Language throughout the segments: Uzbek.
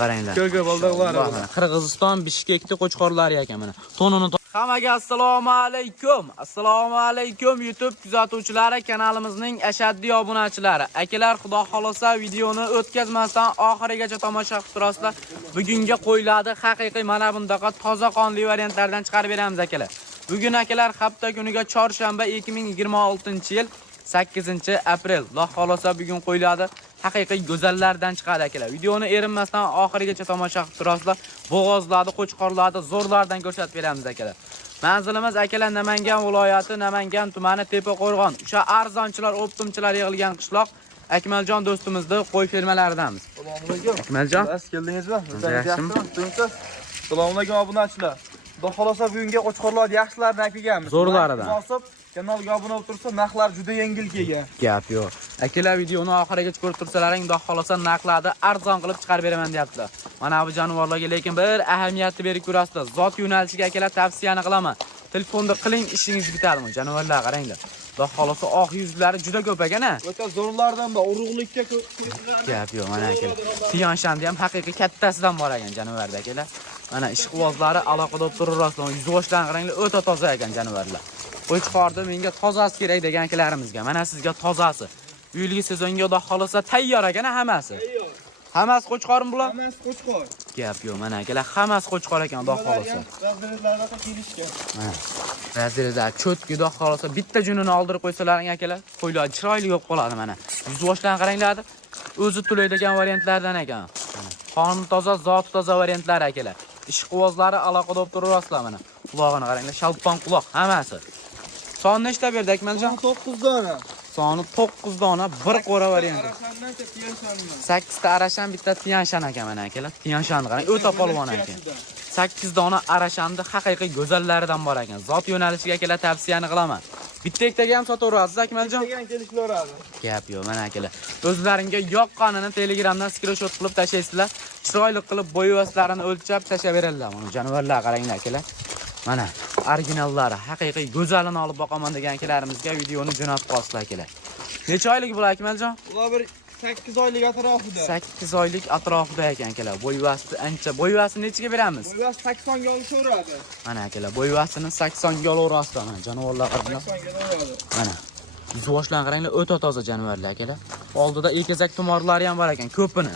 Qaranglar. Ko'k baldaqlar. Qirg'iziston Bishkekda qo'chqorlari ekan mana. Tonini hammaga assalomu alaykum. Assalomu alaykum YouTube kuzatuvchilari, kanalimizning ashaddiy obunachilari. Akalar, xudo xolosa videoni o'tkazmasdan oxirigacha tomosha qilib turasizlar. Bugungi qo'yiladi haqiqiy mana bundaqa toza qonli variantlardan chiqarib beramiz akalar. Bugun akalar hafta kuniga chorshanba 2026-yil 8-aprel. Xudo xolosa bugun qo'yiladi haqiqiy go'zallardan chiqadi akalar. Videoni erinmasdan oxirigacha tomosha qilib turasizlar. Bo'g'ozlarni, qo'chqorlarni zo'rlardan ko'rsatib beramiz akalar. Manzilimiz akalar Namangan viloyati, Namangan tumani, Tepaqo'rg'on. O'sha arzonchilar, optimchilar yig'ilgan qishloq. Akmaljon do'stimizning qo'y fermalaridanmiz. Assalomu alaykum. Akmaljon, Siz keldingizmi? Yaxshimi? Assalomu alaykum obunachilar. Xudo xolosa bugungi qo'chqorlar yaxshilarni aytganmiz. Zo'rlaridan. Kanalga obuna bo'lib tursa, narxlar juda yengil kelgan. Gap yo'q. Akalar videoni oxirigacha ko'rib tursalaring, xudo xolosa narxlarni arzon qilib chiqarib beraman deyaptilar. Mana bu jonivorlarga lekin bir ahamiyatni berib ko'rasizlar. Zot yo'nalishiga akalar tavsiyani qilaman. Telefonda qiling, ishingiz bitadimi? Jonivorlar qaranglar. Xudo xolosa oq yuzlari juda ko'p ekan-a. O'ta zo'rlardan bor, urug'likka Gap yo'q, mana akalar. Tiyanshanni ham haqiqiy kattasidan bor ekan jonivorda akalar. Mana ishqibozlari aloqada bo'lib tururasizlar. Yuz boshdan qaranglar, o'ta toza ekan jonivorlar. Qo'chqorni menga tozasi kerak degan akalarimizga. Mana sizga tozasi. Uyilgi sezonga xudo xolosa tayyor ekan hammasi. Hammasi qo'chqorim bular? Hammasi qo'chqor. Gap yo'q, mana akalar hammasi qo'chqor ekan xudo xolosa. Razredlarda kelishgan. Mana. Razredlar cho'tki xudo xolosa bitta junini oldirib qo'ysalaring akalar, qo'ylar chiroyli bo'lib qoladi mana. Yuz boshdan qaranglar. O'zi to'laydigan variantlardan ekan. Qoni toza, zoti toza variantlar akalar. Ishqibozlari aloqada bo'lib turasizlar mana. Quloqini qaranglar, shalpon quloq hammasi. Son nechta berdi Akmaljon? 9 dona. Soni 9 dona, bir qo'ra varianti. 8 ta arashan, bitta tiyanshan ekan mana akalar. Tiyanshanni qarang, o'ta polvon ekan. 8 dona arashanni haqiqiy go'zallaridan bor ekan. Zot yo'nalishiga akalar tavsiyani qilaman. Bitta ikkitaga ham sotaverasiz Akmaljon? Degan kelishlaveradi. Gap yo'q, mana akalar. O'zlaringga yoqqanini Telegramdan screenshot qilib tashlaysizlar. Chiroyli qilib bo'yvaslarini o'lchab tashaveradilar. Mana jonivorlar qaranglar akalar. Mana originallari, haqiqiy go'zalini olib boqaman degan akalarimizga videoni jo'natib qolsizlar akalar. Necha oylik bular Akmaljon? Ular bir 8 oylik atrofida. 8 oylik atrofida ekan akalar. Bo'yvasi ancha. Bo'yvasini nechaga beramiz? Bo'yvasi 80 ga olishaveradi. Mana akalar, bo'yvasini 80 ga olaverasizlar mana jonivorlar qaranglar. 80 ga oladi. Mana. Yuz boshdan qaranglar, o'ta toza jonivorlar akalar. Oldida ekizak tumorlari ham bor ekan, ko'pini.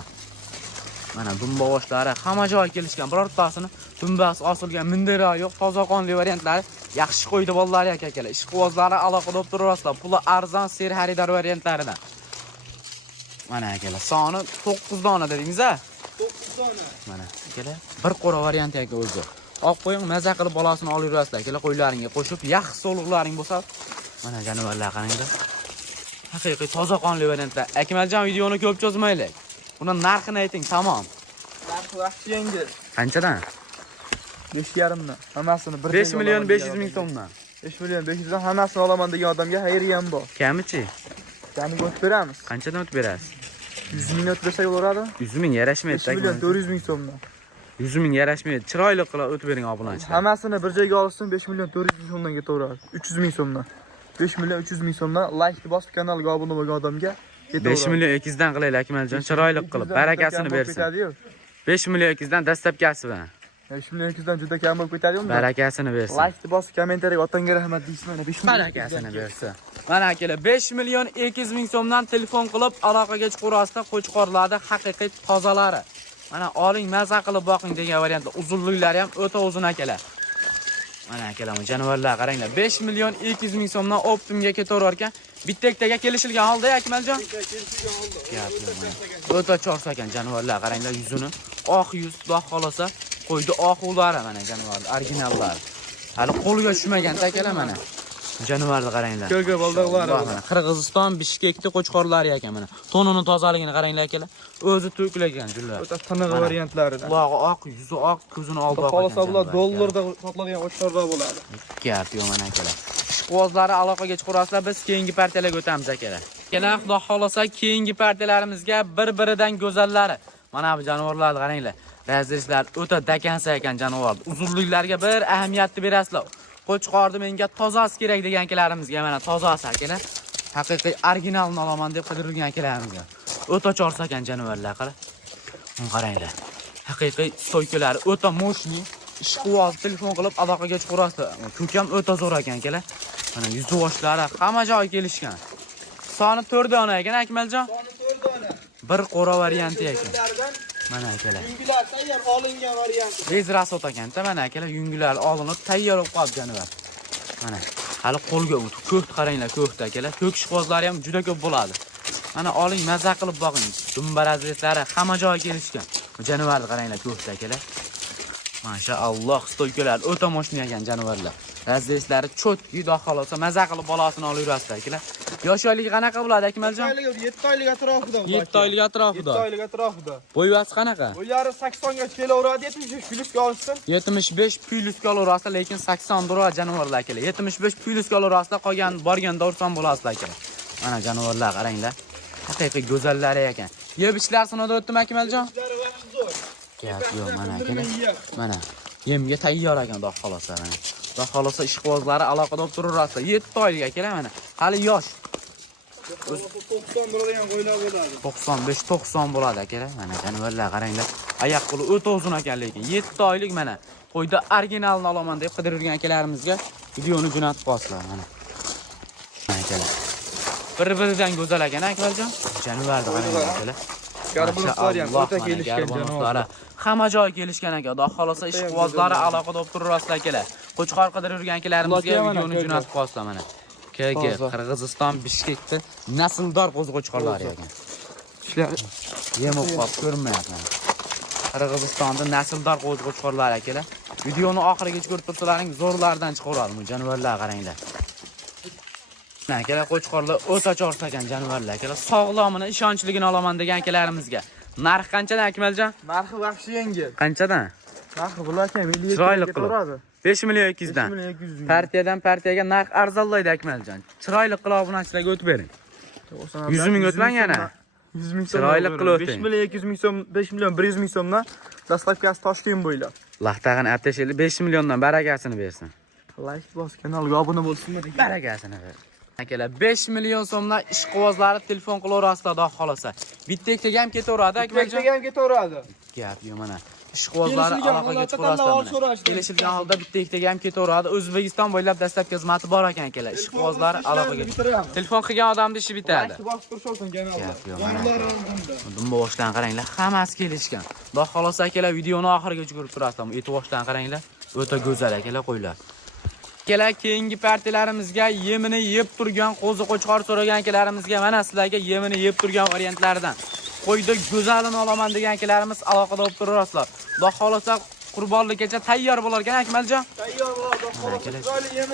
Mana dumba boshlari hamma joy kelishgan. Birortasini dumbasi osilgan, mindira yo'q, toza qonli variantlari yaxshi qo'ydi bolalari akalar. Ishqibozlari aloqada bo'lib turasizlar. Puli arzon ser xaridor variantlaridan. Mana akalar, soni 9 dona dedingiz-a? 9 dona. Mana akalar, bir qo'ra variant ekan o'zi. Oq qo'ying, maza qilib bolasini olaverasizlar akalar, qo'ylaringga qo'shib, yaxshi so'liqlaring bo'lsa, mana jonivorlar qaranglar. Haqiqiy toza qonli variantlar. Akmaljon, videoni ko'p cho'zmaylik. Buni narxini ayting, tamom. Narxi yaxshi yengil. Qanchadan? 5,5 dan. Hammasini 5 million 500 ming so'mdan. 5 million 500 dan hammasini olaman degan odamga xayriya ham bor. Kamichi? Kamiga o'tib beramiz. Qanchadan o'tib berasiz? 100 ming o'tib bersak bo'laradi. 100 ming yarashmaydi. 5 million 400 ming so'mdan. 100 ming yarashmaydi. Chiroyli qilib o'tib bering obunachilar. Hammasini bir joyga olsin 5 million 400 ming so'mdan ketaveradi. 300 ming so'mdan. 5 million 300 ming so'mdan like bosib kanalga obuna bo'lgan odamga ketaveradi. 5 million 200 dan qilaylik Akmaljon, chiroyli qilib, barakasini bersin. 5 million 200 dan dastlabkasi bilan. 5 million 200 dan juda kam bo'lib ketadi-yu. Barakasini bersin. Like bosib kommentariyaga otangga rahmat deysiz mana 5 million. Barakasini bersin. Mana akalar 5 million 200 ming so'mdan telefon qilib aloqaga chiqurasizlar, qo'chqorlarni haqiqiy tozalari. Mana oling, maza qilib boqing degan variantda uzunliklari ham o'ta uzun akalar. Mana akalar, jonivorlar qaranglar. 5 million 200 ming so'mdan optimga ketaverar ekan. Bitta ikkitaga kelishilgan holda Akmaljon. Kelishgan holda. Gap yo'q. O'ta chorsa ekan jonivorlar qaranglar yuzini. Oq yuz, xudo xolosa qo'ydi oq ulari mana jonivorlar, originallar. Hali qo'lga tushmagan akalar mana. Jonivorni qaranglar. Ko'k baldaqlar. Mana Qirg'iziston Bishkekda qo'chqorlari ekan mana. Tonini tozaligini qaranglar akalar. O'zi to'kilgan jullar. O'ta tiniq variantlaridan. Qulog'i oq, yuzi oq, ko'zini oldi oq. Xolosa bular dollarda sotiladigan qo'chqorlar bo'ladi. Gap yo'q mana akalar. Ishqibozlari aloqaga chiqurasizlar, biz keyingi partiyalarga o'tamiz akalar. Akalar, xudo xolosa keyingi partiyalarimizga bir-biridan go'zallari. Mana bu jonivorlarni qaranglar. Razrishlar o'ta dakansa ekan jonivor. Uzunliklarga bir ahamiyatni berasizlar. Qo'chqorni menga tozasi kerak degan akalarimizga mana tozasi akalar. Haqiqiy originalni olaman deb qidirgan akalarimizga. O'ta chorsa ekan jonivorlar qara. Qaranglar. Haqiqiy stoykalari o'ta moshni. Ishqivoz telefon qilib aloqaga chiqarasiz. Ko'kam o'ta zo'r ekan akalar. Mana yuzvoshlari hamma joyga kelishgan. Soni 4 dona ekan Akmaljon. Soni 4 dona. Bir qora varianti ekan. Mana akalar. Yungilar tayyor olingan varianti. Bezras ot ekanda mana akalar yungilar olinib tayyor bo'lib qolib jonivar. Mana hali qo'lga o'tib ko'kt qaranglar ko'kt akalar. Ko'k ishqibozlari ham juda ko'p bo'ladi. Mana oling mazza qilib boqing. Dumba razretlari hamma joyga kelishgan. Jonivarni qaranglar ko'kt akalar. Mashaalloh stoykalar o'ta moshni ekan jonivorlar. Razreslari cho'tki xolos mazza qilib bolasini olib yurasiz akalar. Yosh oyligi qanaqa bo'ladi Akmaljon? 7 oylik atrofida. 7 oylik atrofida. 7 oylik atrofida. Bo'yvasi qanaqa? Bo'ylari 80 ga kelaveradi, 75 plyusga olsin. 75 plyusga olaverasiz, lekin 80 durva jonivorlar akalar. 75 plyusga olaverasiz, qolgan borganda ursan bo'lasiz akalar. Mana jonivorlar qaranglar. Haqiqiy go'zallari ekan. Yeb ichlar sinovdan o'tdimi Akmaljon? Gap yo'q mana akalar. Mana yemga tayyor ekan xudo xolosa mana. Xudo xolosa ishqibozlari aloqada bo'lib turaverasiz. 7 oylik akalar mana. Hali yosh. 90 bo'ladigan qo'ylar bo'ladi. 95-90 bo'ladi akalar. Mana jonivorlar qaranglar. Oyoq qo'li o'ta uzun ekan lekin 7 oylik mana. Qo'yda originalini olaman deb qidirgan akalarimizga videoni jo'natib qo'yasizlar mana. Mana akalar. Bir-biridan go'zal ekan Akmaljon. Jonivorni qaranglar akalar. Garbonuslar ham o'ta kelishgan jonivorlar. Hamma joyga kelishgan ekan. Xudo xolosa ishqibozlari aloqada bo'lib turarasiz akalar. Qo'chqor qidirib yurgan akalarimizga videoni jo'natib qo'yasizlar mana. KG Qirg'iziston Bishkekda nasldor qo'ziqo'chqorlar ekan. Ishlar yem o'qib ko'rinmayapti. Qirg'izistonda nasldor qo'ziqo'chqorlar akalar. Videoni oxirigacha ko'rib tursalaring zo'rlardan chiqaradi bu jonivorlar qaranglar. Akalar qo'chqorlar o'ta chorsa ekan jonivorlar akalar. Sog'lomini, ishonchligini olaman degan akalarimizga. Narx qanchadan Akmaljon? narxi vahshiy yengil. Qanchadan? Narxi bularkan 50 Chiroyli qilib. 5 million 200 dan. 5 million 200 ming. Partiyadan partiyaga narx arzonlaydi Akmaljon. Chiroyli qilib obunachilarga o'tib bering. 100 ming o'tmang yana. 100 ming so'm. Chiroyli qilib o'ting. 5 million 200 ming so'm, 5 million 100 ming so'mdan dastavkasi Toshkent bo'ylab. Lahtag'in aptasheli 5 milliondan barakasini bersin. Like bos, kanalga obuna bo'lsinmi? Barakasini ber. Akalar 5 million so'mdan ishqibozlari telefon qilaverasizlar, xudo xolosa. Bitta ikkitaga ham ketaveradi Akmaljon. Bittaga ham ketaveradi. Gap yo'q mana. Ishqibozlari aloqaga chiqarasizlar. Kelishilgan holda bitta ikkitaga ham ketaveradi. O'zbekiston bo'ylab dastlabki xizmati bor ekan akalar. Ishqibozlari aloqaga. Telefon qilgan odamning ishi bitadi. Bosib turisholsin kanalda. Dumba boshdan qaranglar, hammasi kelishgan. Xudo xolosa akalar videoni oxirigacha ko'rib turasizlar. Eti boshdan qaranglar. O'ta go'zal akalar qo'ylar. Akalar keyingi partiyalarimizga yemini yeb turgan qo'ziqo'chqor so'ragan akalarimizga mana sizlarga yemini yeb turgan variantlardan qo'yda go'zalini olaman degan akalarimiz aloqada bo'lib turasizlar. Xudo xolosa qurbonlikgacha tayyor bo'lar ekan Akmaljon. Tayyor bo'ladi.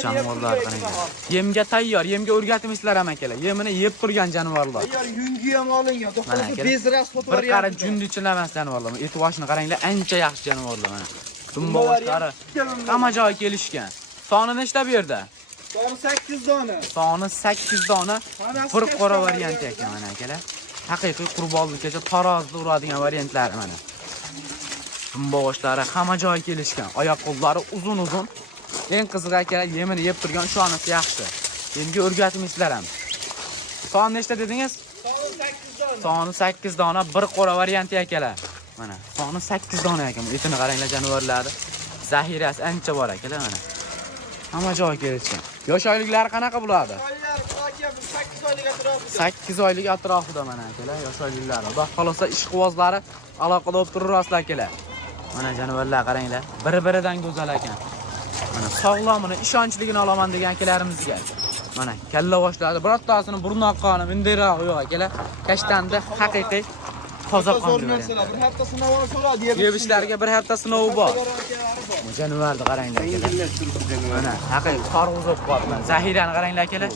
Jonivorlar qaranglar. Yemga tayyor, yemga o'rgatmisizlar ham akalar. Yemini yeb turgan jonivorlar. Tayyor yungi ham olingan. To'xtalsa bezras foto Bir qara jundichilar emas jonivorlar. Eti boshini qaranglar, ancha yaxshi jonivorlar mana. Dumba boshlari hamma joyga kelishgan. Soni nechta bu yerda? Soni 8 dona. Soni 8 dona. Bir qora varianti ekan mana akalar. Haqiqiy qurbonlikgacha tarozda uradigan variantlar mana. Dumba boshlari hamma joyga kelishgan. Oyoq qo'llari uzun-uzun. Eng qizig'i akalar yemini yeb turgan shonisi yaxshi. Yemga o'rgatmisizlar ham. Soni nechta dedingiz? Soni 8 dona bir qora varianti akalar. Mana soni 8 dona ekan. Etini qaranglar jonivorlari. Zahirasi ancha bor akalar mana. Hamma joyga kelishgan. Yosh oyliklari qanaqa bo'ladi? 8 oylik atrofida. 8 oylik atrofida mana akalar, yosh oyliklari. Xudo xolosa ishqibozlari aloqada bo'lib turasizlar akalar. Mana jonivorlar qaranglar, bir-biridan go'zal ekan. Mana sog'lomini, ishonchligini olaman degan akalarimizga. Mana kalla boshladi, birortasini burnoq qoni, mindiroq yo'q akalar. Kashtanda haqiqiy toza qon. Bir hafta sinovini so'radi. Yebishlarga bir hafta sinovi bor. Jonivorni qaranglar akalar. Mana haqiqiy qarg'uz bo'lib qoldi. Zahirani qaranglar akalar.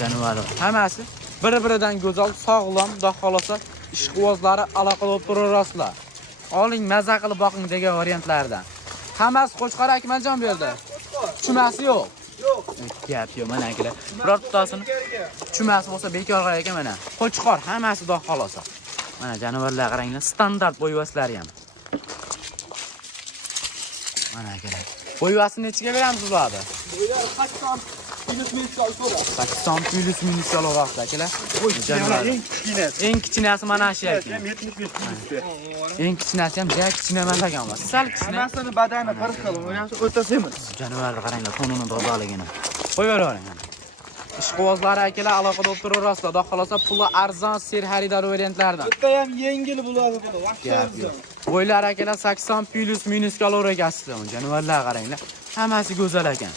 Jonivor. Hammasi bir-biridan go'zal, sog'lom, xudo xolosa ishqibozlari aloqada bo'lib turasizlar. Oling, mazza qilib boqing degan variantlardan. Hammasi qo'chqor Akmaljon bu yerda. Chumasi yo'q. Yo'q. Gap yo'q mana akalar. Birortasini chumasi bo'lsa bekor qilay ekan mana. Qo'chqor hammasi xudo xolosa. Mana jonivorlar qaranglar, standart bo'yvaslari ham. Mana akalar. Bo'yvasini nechiga beramiz ularni? Bo'ylar 80 Minus kal so'ra. 80 plus minus olyapti akalar. Mana eng kichkinasi. Eng kichkinasi mana shu ekan. 75 minusda. Eng kichkinasi ham juda kichkina emas ekan. Sal kichkina. Hammasini badani 40 xil. O'ynashi o'ta semiz. Jonivorni qaranglar, tonini tozaligini. Qo'yavering. Ishqibozlari akalar aloqada bo'lib turaverasizlar. Xudo xolosa puli arzon ser xaridor variantlardan. Bitta ham yengil bo'ladi buni. Vaqtida. Bo'ylar akalar 80 plus minus kaloriyaga asli. Jonivorlar qaranglar. Hammasi go'zal ekan.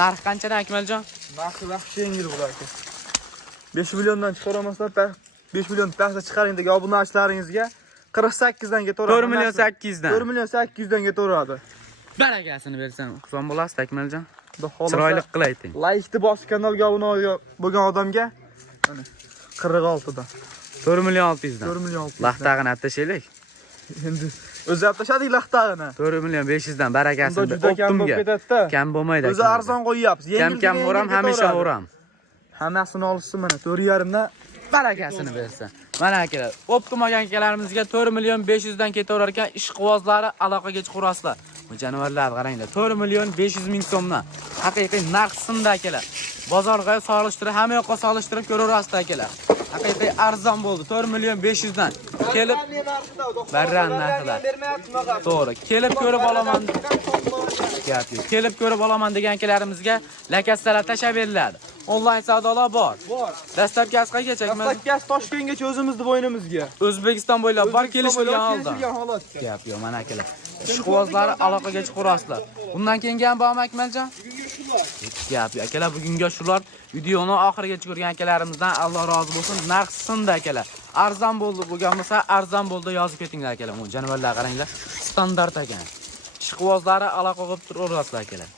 Narx qanchadan Akmaljon? Narxi yaxshi yengil bo'ladi. 5 milliondan chiqaramaslar, 5 million pasta chiqaring degan obunachilariingizga 48 dan ketaveradi. 4 million 800 dan. 4 million 800 dan ketaveradi. Barakasini bersam, xushon bo'lasiz Akmaljon. Xudo xolosa. Chiroyli qilib ayting. Like'ni bosib kanalga obuna bo'lgan odamga mana 46 dan. 4 million 600 dan. 4 million 600. Laxtag'ini attashaylik. Endi o'zi atlashadik laxtag'ini. 4 million 500 dan barakasini Juda kam bo'lib ketadi-da. Kam bo'lmaydi. O'zi arzon qo'yyapsiz. Kam o'ram, hamisha o'ram. Hammasini olishsin mana 4,5 dan. Barakasini bersa. Mana akalar, o'ptimagan akalarimizga 4 million 500 dan ketaverar ekan, ishqibozlari aloqaga chiqarasizlar. Bu jonivorlarni qaranglar, 4 million 500 ming so'mdan. Haqiqiy narxsinda akalar. Bozorga solishtirib, hamma yoqqa solishtirib ko'raverasizlar akalar. Haqiqiy arzon bo'ldi, 4 million 500 dan. Kelib barran narxlar. To'g'ri, kelib ko'rib olaman. Gap yo'q. Kelib ko'rib olaman degan akalarimizga lakastalar tashab beriladi. Onlayn savdolar bor. Bor. Dastlabkasi qayergacha? Dastlabkasi Toshkentgacha o'zimizni bo'ynimizga. O'zbekiston bo'ylab bor kelishilgan holda. holatda. Gap yo'q, mana akalar. Ishqibozlari aloqaga chiqarasizlar. Bundan keyin ham bormi Akmaljon? Gap yo'q, akalar bugunga shular. Videoni oxirigacha ko'rgan akalarimizdan Alloh rozi bo'lsin. Narx sindi akalar. Arzon bo'ldi bo'lgan bo'lsa, arzon bo'ldi yozib ketinglar akalar. Bu jonivorlar qaranglar, standart ekan. Ishqibozlari aloqa qilib turaverasizlar akalar.